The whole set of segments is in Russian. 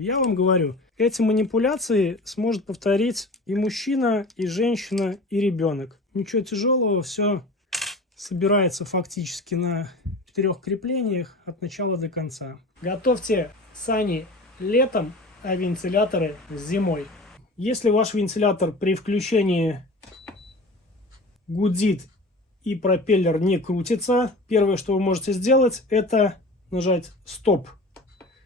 Я вам говорю, эти манипуляции сможет повторить и мужчина, и женщина, и ребенок. Ничего тяжелого, все собирается фактически на 4 креплениях от начала до конца. Готовьте сани летом, а вентиляторы зимой. Если ваш вентилятор при включении гудит и пропеллер не крутится, первое, что вы можете сделать, это нажать стоп,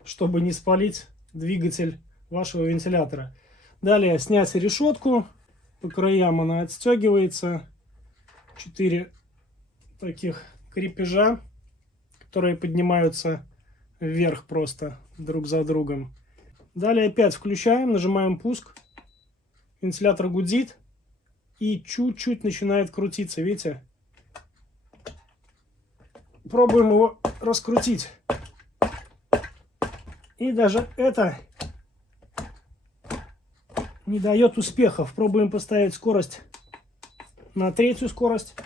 чтобы не спалить двигатель вашего вентилятора. Далее снять решетку, по краям она отстегивается, 4 таких крепежа, которые поднимаются вверх просто друг за другом. Далее опять включаем, нажимаем пуск, вентилятор гудит и чуть-чуть начинает крутиться, видите? Пробуем его раскрутить. И даже это не дает успехов. Пробуем поставить скорость на 3-ю скорость.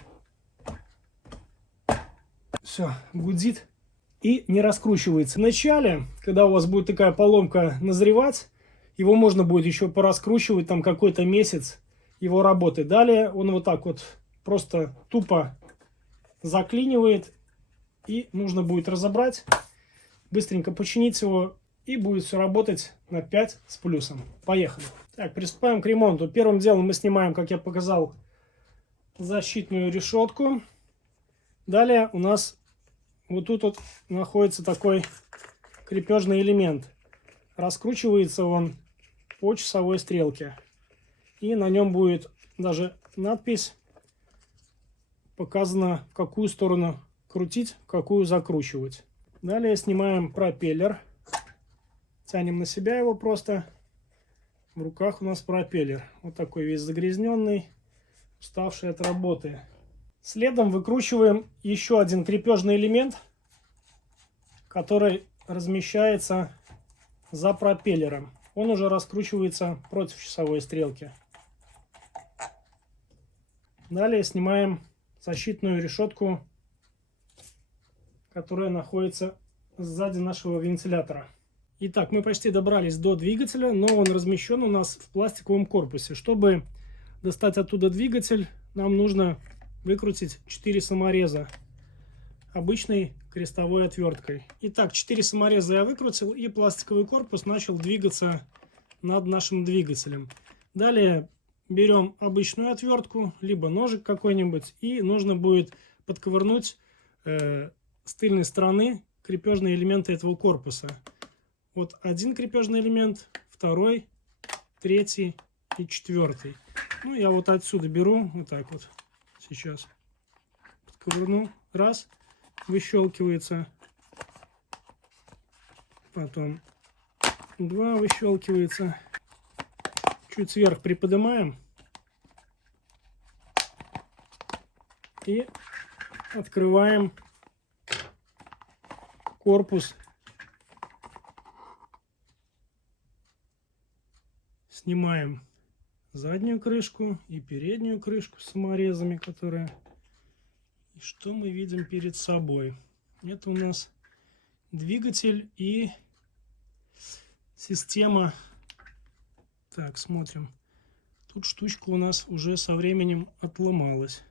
Все, гудит и не раскручивается. Вначале, когда у вас будет такая поломка назревать, его можно будет еще пораскручивать там какой-то месяц его работы. Далее он вот так вот просто тупо заклинивает. И нужно будет разобрать, быстренько починить его, и будет все работать на 5 с плюсом. Поехали. Так, приступаем к ремонту. Первым делом мы снимаем, как я показал, защитную решетку. Далее у нас вот тут вот находится такой крепежный элемент. Раскручивается он по часовой стрелке. И на нем будет даже надпись, показана, в какую сторону крутить, в какую закручивать. Далее снимаем пропеллер. Тянем на себя его просто. В руках у нас пропеллер. Вот такой весь загрязненный, уставший от работы. Следом выкручиваем еще один крепежный элемент, который размещается за пропеллером. Он уже раскручивается против часовой стрелки. Далее снимаем защитную решетку, которая находится сзади нашего вентилятора. Итак, мы почти добрались до двигателя, но он размещен у нас в пластиковом корпусе. Чтобы достать оттуда двигатель, нам нужно выкрутить 4 самореза обычной крестовой отверткой. Итак, 4 самореза я выкрутил, и пластиковый корпус начал двигаться над нашим двигателем. Далее берем обычную отвертку, либо ножик какой-нибудь, и нужно будет подковырнуть с тыльной стороны крепежные элементы этого корпуса. Вот один крепежный элемент, второй, третий и 4. Ну, я вот отсюда беру, вот так вот сейчас. Подковырну, раз, выщелкивается. Потом 2 выщелкивается. Чуть вверх приподнимаем. И открываем корпус. Снимаем заднюю крышку и переднюю крышку с саморезами, которые... И что мы видим перед собой? Это у нас двигатель и система. Так, смотрим. Тут штучка у нас уже со временем отломалась.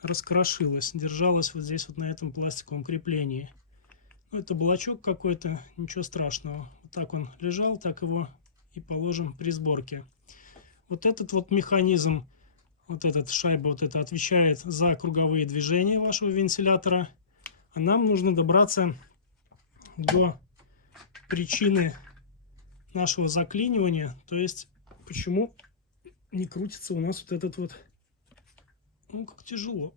Раскрошилась. Держалась вот здесь вот на этом пластиковом креплении. Ну, это блочок какой-то, ничего страшного. Вот так он лежал, так его и положим при сборке. Вот этот вот механизм, вот этот шайба вот это отвечает за круговые движения вашего вентилятора. А нам нужно добраться до причины нашего заклинивания. То есть, почему не крутится у нас вот этот вот... Ну, как тяжело.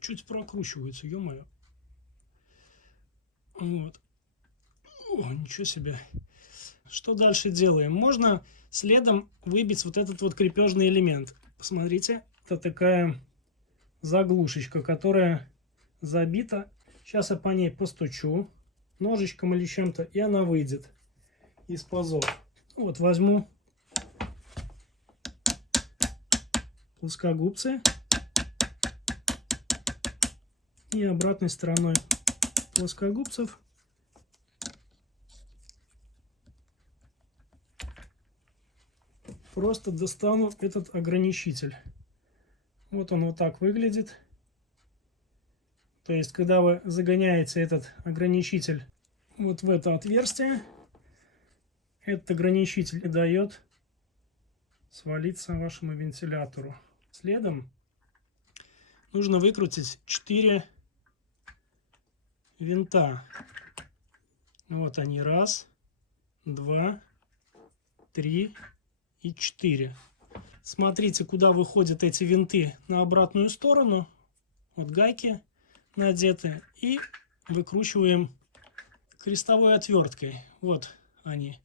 Чуть прокручивается, ё-моё. Вот. О, ничего себе. Что дальше делаем? Можно следом выбить вот этот вот крепежный элемент. Посмотрите, это такая заглушечка, которая забита. Сейчас я по ней постучу ножичком или чем-то, и она выйдет из пазов. Вот возьму плоскогубцы и обратной стороной плоскогубцев просто достану этот ограничитель. Вот он вот так выглядит. То есть, когда вы загоняете этот ограничитель вот в это отверстие, этот ограничитель и дает свалиться вашему вентилятору. Следом нужно выкрутить 4 винта. Вот они. 1, 2, 3 и 4. Смотрите, куда выходят эти винты на обратную сторону. Вот гайки надеты. И выкручиваем крестовой отверткой. Вот они,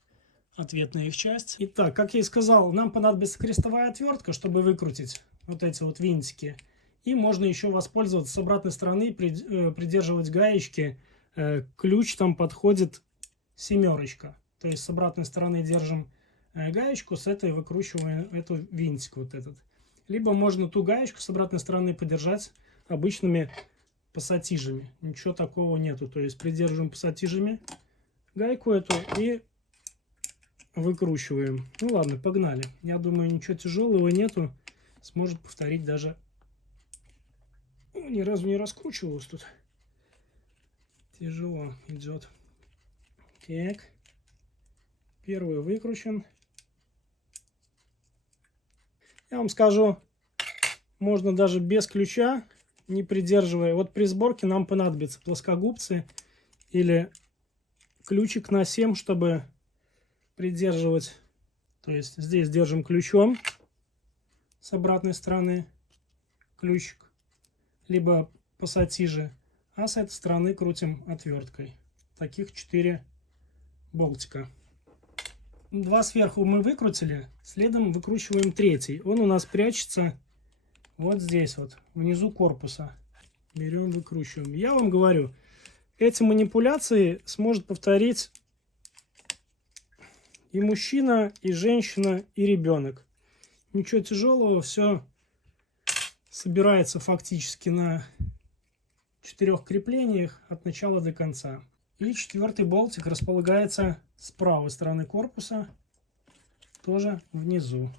ответная их часть. Итак, как я и сказал, нам понадобится крестовая отвертка, чтобы выкрутить вот эти вот винтики. И можно еще воспользоваться с обратной стороны, придерживать гаечки. Ключ там подходит 7. То есть с обратной стороны держим гаечку, с этой выкручиваем эту винтик вот этот. Либо можно ту гаечку с обратной стороны подержать обычными пассатижами. Ничего такого нету. То есть придерживаем пассатижами гайку эту и выкручиваем. Ну ладно, погнали. Я думаю, ничего тяжелого нету. Сможет повторить даже. Ни разу не раскручивалось тут. Тяжело идет. Так. Первый выкручен. Я вам скажу, можно даже без ключа, не придерживая. Вот при сборке нам понадобятся плоскогубцы или ключик на 7, чтобы придерживать. То есть здесь держим ключом с обратной стороны ключик, либо пассатижи, а с этой стороны крутим отверткой. Таких 4 болтика. 2 сверху мы выкрутили, следом выкручиваем 3. Он у нас прячется вот здесь вот, внизу корпуса. Берем, выкручиваем. Я вам говорю, эти манипуляции сможет повторить и мужчина, и женщина, и ребенок. Ничего тяжелого, все собирается фактически на 4 креплениях от начала до конца. И 4-й болтик располагается с правой стороны корпуса, тоже внизу.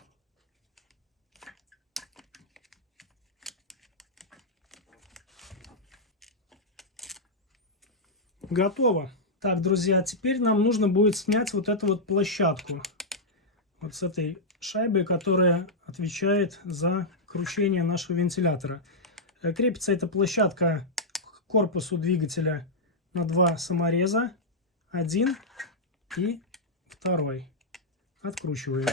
Готово. Так, друзья, теперь нам нужно будет снять вот эту вот площадку. Вот с этой шайбой, которая отвечает за кручение нашего вентилятора. Крепится эта площадка к корпусу двигателя на 2 самореза. 1 и 2. Откручиваем.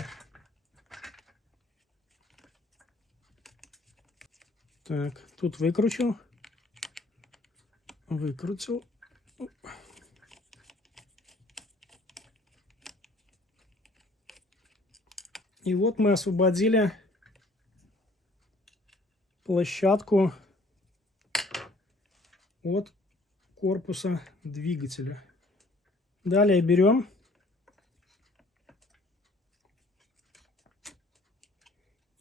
Так, тут выкрутил. Выкрутил. И вот мы освободили площадку от корпуса двигателя. Далее берем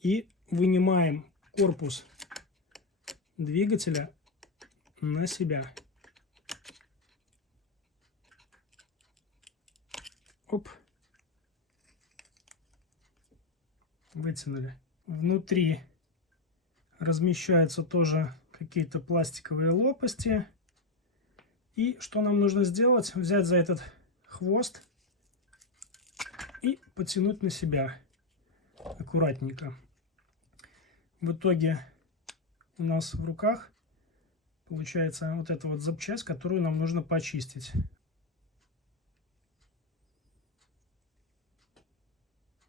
и вынимаем корпус двигателя на себя. Оп. Вытянули. Внутри размещаются тоже какие-то пластиковые лопасти. И что нам нужно сделать? Взять за этот хвост и потянуть на себя аккуратненько. В итоге у нас в руках получается вот эта вот запчасть, которую нам нужно почистить.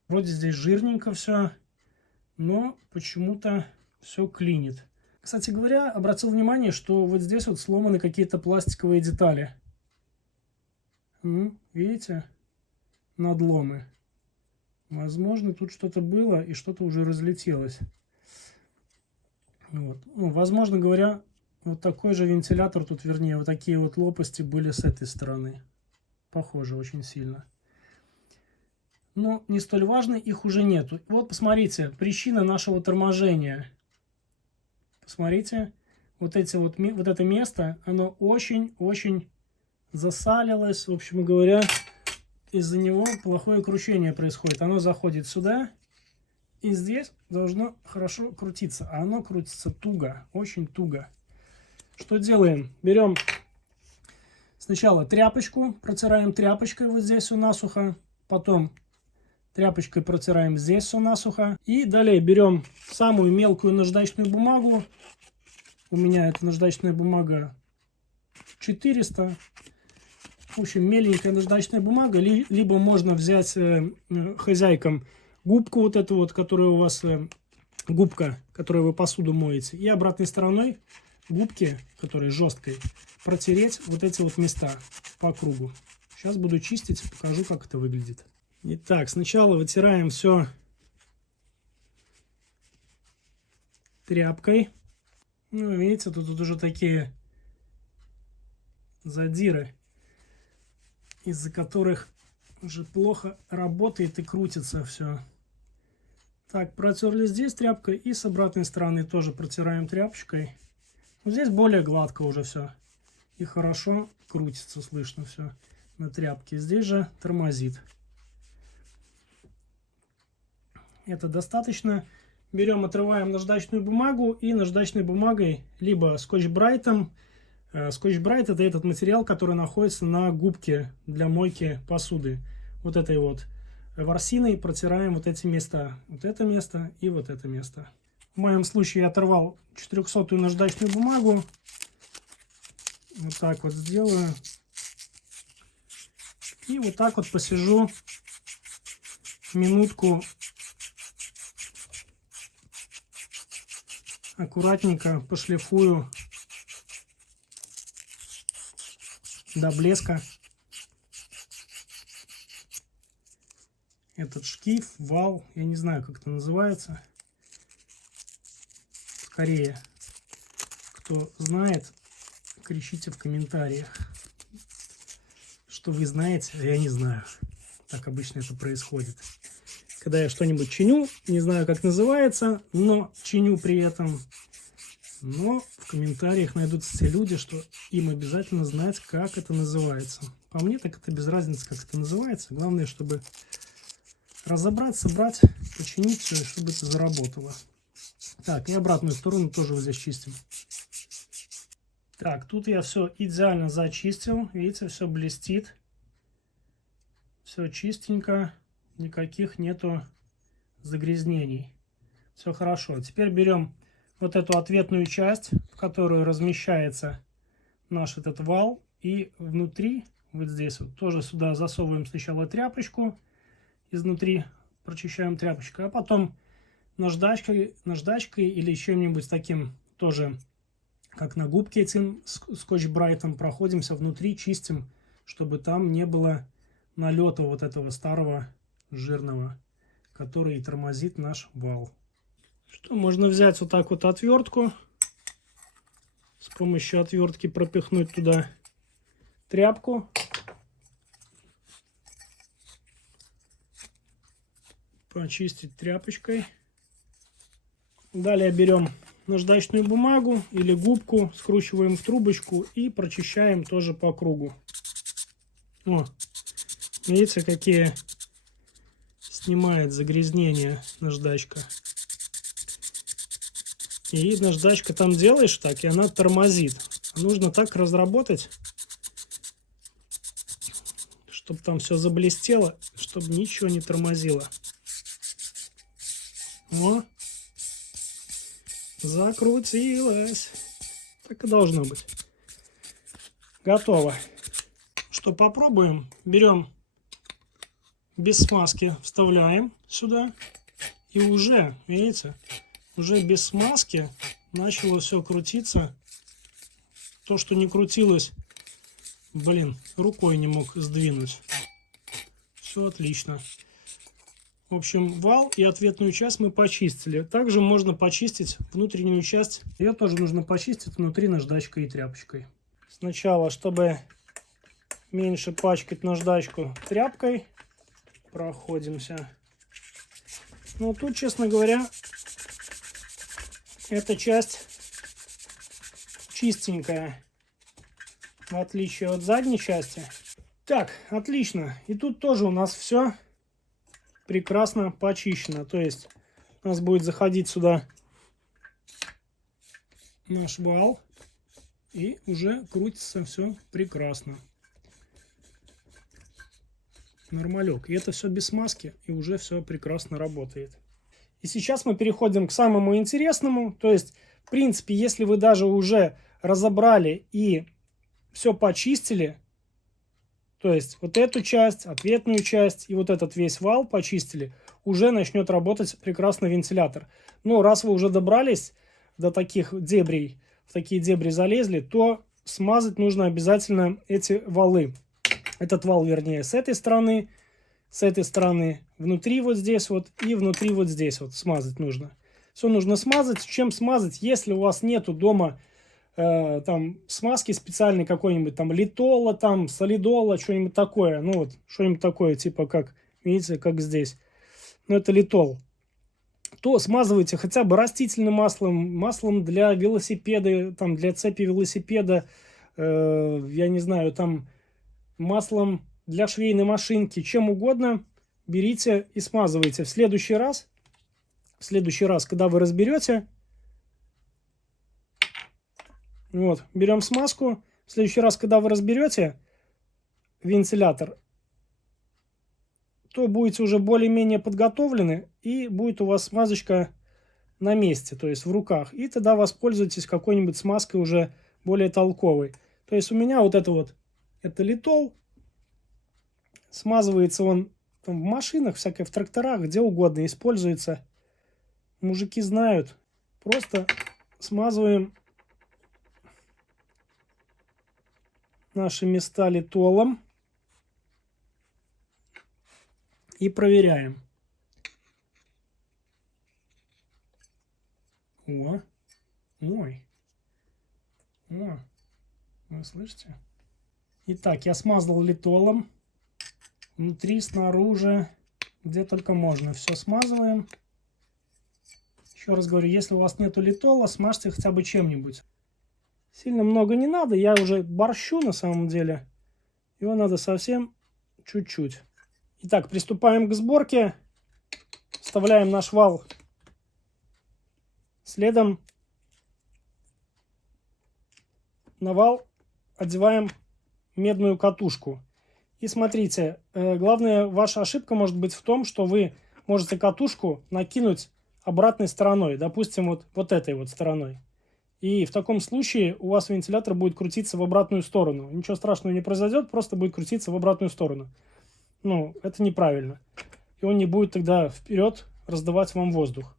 Вроде здесь жирненько все, но почему-то все клинит. Кстати говоря, обратил внимание, что вот здесь вот сломаны какие-то пластиковые детали. Видите? Надломы. Возможно, тут что-то было и что-то уже разлетелось. Вот. Ну, возможно говоря, вот такой же вентилятор тут, вернее, вот такие вот лопасти были с этой стороны. Похоже очень сильно. Но не столь важно, их уже нету. Вот посмотрите, причина нашего торможения. Посмотрите, вот это место, оно очень-очень засалилось. В общем говоря, из-за него плохое кручение происходит. Оно заходит сюда И здесь должно хорошо крутиться. А оно крутится туго, очень туго. Что делаем? Берем сначала тряпочку, протираем тряпочкой вот здесь все насухо. Потом тряпочкой протираем здесь все насухо. И далее берем самую мелкую наждачную бумагу. У меня эта наждачная бумага 400. В общем, меленькая наждачная бумага. Либо можно взять хозяйкам губку вот эту вот, которая у вас, губка, которой вы посуду моете. И обратной стороной губки, которой жесткой, протереть вот эти вот места по кругу. Сейчас буду чистить, покажу, как это выглядит. Итак, сначала вытираем все тряпкой. Ну, видите, тут уже такие задиры, из-за которых уже плохо работает и крутится все. Так, протерли здесь тряпкой и с обратной стороны тоже протираем тряпочкой. Но здесь более гладко уже все. И хорошо крутится, слышно все на тряпке. Здесь же тормозит. Это достаточно. Берем, отрываем наждачную бумагу и наждачной бумагой, либо скотч-брайтом. Скотч-брайт — это этот материал, который находится на губке для мойки посуды. Вот этой вот ворсиной протираем вот эти места. Вот это место и вот это место. В моем случае я оторвал 400-ю наждачную бумагу. Вот так вот сделаю. И вот так вот посижу минутку. Аккуратненько пошлифую до блеска этот шкив, вал, я не знаю, как это называется. Скорее, кто знает, кричите в комментариях, что вы знаете, а я не знаю. Так обычно это происходит. Когда я что-нибудь чиню, не знаю, как называется, но чиню при этом. Но в комментариях найдутся те люди, что им обязательно знать, как это называется. По мне, так это без разницы, как это называется. Главное, чтобы разобрать, собрать, починить все, чтобы это заработало. Так, и обратную сторону тоже вот здесь чистим. Так, тут я все идеально зачистил. Видите, все блестит. Все чистенько. Никаких нету загрязнений. Все хорошо. Теперь берем вот эту ответную часть, в которую размещается наш этот вал. И внутри, вот здесь вот, тоже сюда засовываем сначала тряпочку. Изнутри прочищаем тряпочкой. А потом наждачкой или чем-нибудь таким тоже, как на губке этим скотч-брайтом, проходимся внутри, чистим, чтобы там не было налета вот этого старого жирного, который и тормозит наш вал. Что, можно взять вот так вот отвертку, с помощью отвертки пропихнуть туда тряпку, почистить тряпочкой. Далее берем наждачную бумагу или губку, скручиваем в трубочку и прочищаем тоже по кругу. О, видите, какие снимает загрязнение наждачка. И наждачка там делаешь так, и она тормозит. Нужно так разработать, чтобы там все заблестело, чтобы ничего не тормозило. О, закрутилось. Так и должно быть. Готово. Что, попробуем? Берем без смазки, вставляем сюда. И уже, видите, уже без смазки начало все крутиться. То, что не крутилось, блин, рукой не мог сдвинуть. Все отлично. В общем, вал и ответную часть мы почистили. Также можно почистить внутреннюю часть. Ее тоже нужно почистить внутри наждачкой и тряпочкой. Сначала, чтобы меньше пачкать наждачку тряпкой, проходимся. Но тут, честно говоря, эта часть чистенькая, в отличие от задней части. Так, отлично. И тут тоже у нас все прекрасно почищено. То есть у нас будет заходить сюда наш вал. И уже крутится все прекрасно. Нормалек. И это все без смазки. И уже все прекрасно работает. И сейчас мы переходим к самому интересному. То есть, в принципе, если вы даже уже разобрали и все почистили, то есть вот эту часть, ответную часть и вот этот весь вал почистили, уже начнет работать прекрасно вентилятор. Но раз вы уже добрались до таких дебрей, в такие дебри залезли, то смазать нужно обязательно эти валы. Этот вал, вернее, с этой стороны, внутри вот здесь вот и внутри вот здесь вот смазать нужно. Все нужно смазать. Чем смазать? Если у вас нету дома там смазки специальной какой-нибудь, там литола, там солидола, что-нибудь такое. Ну вот, что-нибудь такое, типа как, видите, как здесь. Но это литол. То смазывайте хотя бы растительным маслом, маслом для велосипеда, там для цепи велосипеда, я не знаю, там маслом для швейной машинки, чем угодно. Берите и смазывайте. В следующий раз, когда вы разберете, вот, берем смазку. В следующий раз, когда вы разберете вентилятор, то будете уже более-менее подготовлены, и будет у вас смазочка на месте, то есть в руках. И тогда воспользуйтесь какой-нибудь смазкой уже более толковой. То есть у меня вот это вот, это литол. Смазывается он там в машинах, всякой, в тракторах, где угодно используется. Мужики знают. Просто смазываем наши места литолом и проверяем. О, ой, о, вы слышите? Итак, я смазал литолом. Внутри, снаружи, где только можно. Все смазываем. Еще раз говорю, если у вас нету литола, смажьте хотя бы чем-нибудь. Сильно много не надо, я уже борщу на самом деле. Его надо совсем чуть-чуть. Итак, приступаем к сборке. Вставляем наш вал. Следом на вал одеваем медную катушку. И смотрите, главная ваша ошибка может быть в том, что вы можете катушку накинуть обратной стороной, допустим, вот этой вот стороной. И в таком случае у вас вентилятор будет крутиться в обратную сторону. Ничего страшного не произойдет, просто будет крутиться в обратную сторону. Ну, это неправильно. И он не будет тогда вперед раздавать вам воздух.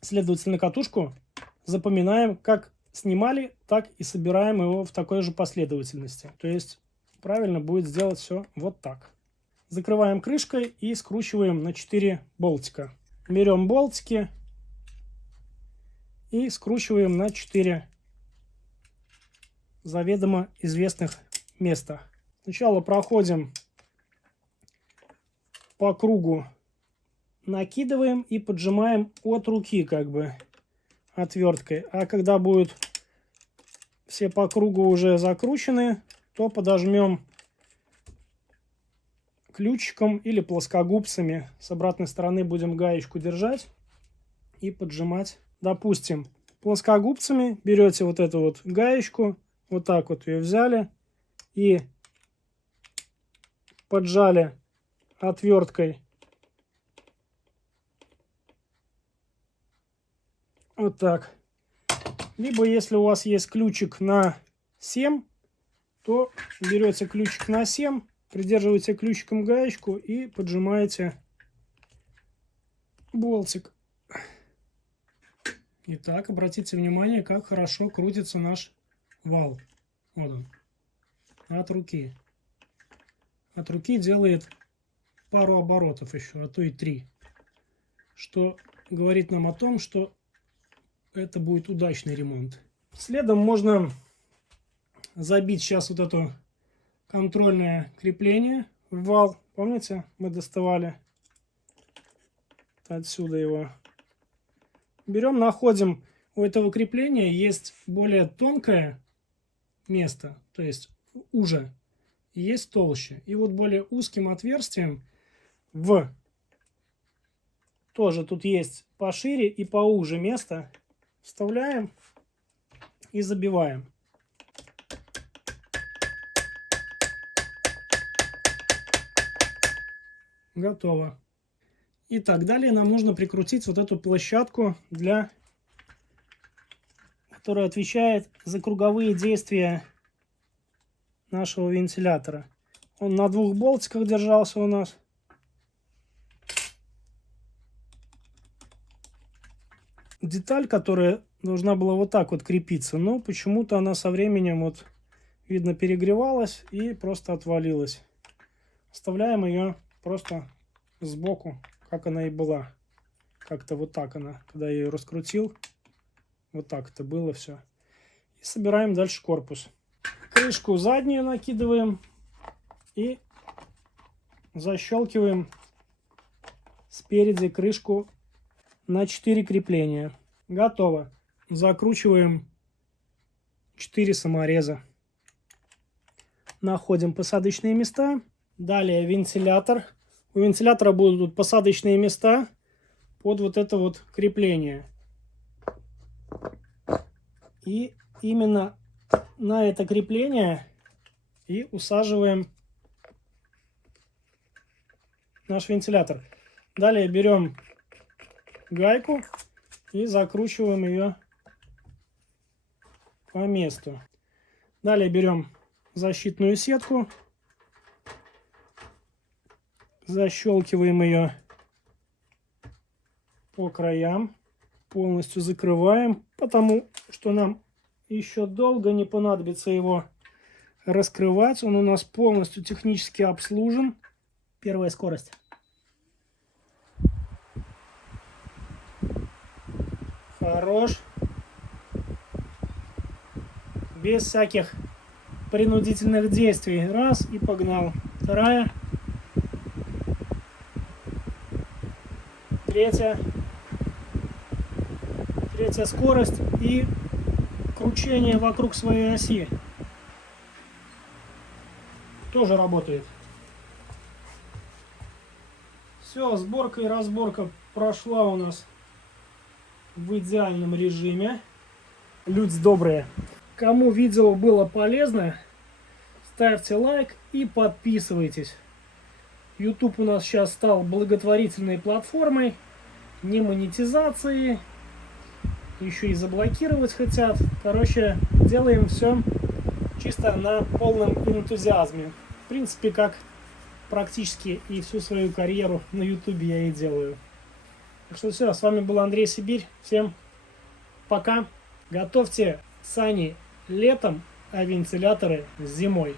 Следовательно, катушку запоминаем, как снимали, так и собираем его в такой же последовательности. То есть правильно будет сделать все вот так. Закрываем крышкой и скручиваем на 4 болтика. Берем болтики и скручиваем на 4 заведомо известных места. Сначала проходим по кругу, накидываем и поджимаем от руки, как бы отверткой. А когда будут все по кругу уже закручены, то подожмем ключиком или плоскогубцами. С обратной стороны будем гаечку держать и поджимать. Допустим, плоскогубцами берете вот эту вот гаечку, вот так вот ее взяли и поджали отверткой. Вот так. Либо, если у вас есть ключик на 7, то берете ключик на 7, придерживаете ключиком гаечку и поджимаете болтик. Итак, обратите внимание, как хорошо крутится наш вал. Вот он. От руки. От руки делает пару оборотов еще, а то и 3. Что говорит нам о том, что это будет удачный ремонт. Следом можно забить сейчас вот это контрольное крепление в вал. Помните, мы доставали отсюда его. Берем, находим, у этого крепления есть более тонкое место, то есть уже, и есть толще. И вот более узким отверстием в Тоже тут есть пошире и поуже место. Вставляем и забиваем. Готово. Итак, далее нам нужно прикрутить вот эту площадку, которая отвечает за круговые действия нашего вентилятора. Он на 2 болтиках держался у нас. Деталь, которая должна была вот так вот крепиться, но почему-то она со временем, вот видно, перегревалась и просто отвалилась. Оставляем ее просто сбоку, как она и была. Как-то вот так она, когда я ее раскрутил, вот так это было все. И собираем дальше корпус. Крышку заднюю накидываем и защелкиваем спереди крышку на 4 крепления. Готово. Закручиваем 4 самореза. Находим посадочные места. Далее вентилятор. У вентилятора будут тут посадочные места под вот это вот крепление. И именно на это крепление и усаживаем наш вентилятор. Далее берем гайку и закручиваем ее по месту. Далее берем защитную сетку, защелкиваем ее по краям, полностью закрываем, потому что нам еще долго не понадобится его раскрывать. Он у нас полностью технически обслужен. Первая скорость. Хорош. Без всяких принудительных действий. Раз и погнал. Вторая. Третья. Третья скорость и кручение вокруг своей оси. Тоже работает. Все, сборка и разборка прошла у нас в идеальном режиме. Люди добрые, кому видео было полезно, ставьте лайк и подписывайтесь. YouTube у нас сейчас стал благотворительной платформой, не монетизации, еще и заблокировать хотят. Короче, делаем все чисто на полном энтузиазме. В принципе, как практически и всю свою карьеру на YouTube я и делаю. Так что все, с вами был Андрей Сибирь. Всем пока. Готовьте сани летом, а вентиляторы зимой.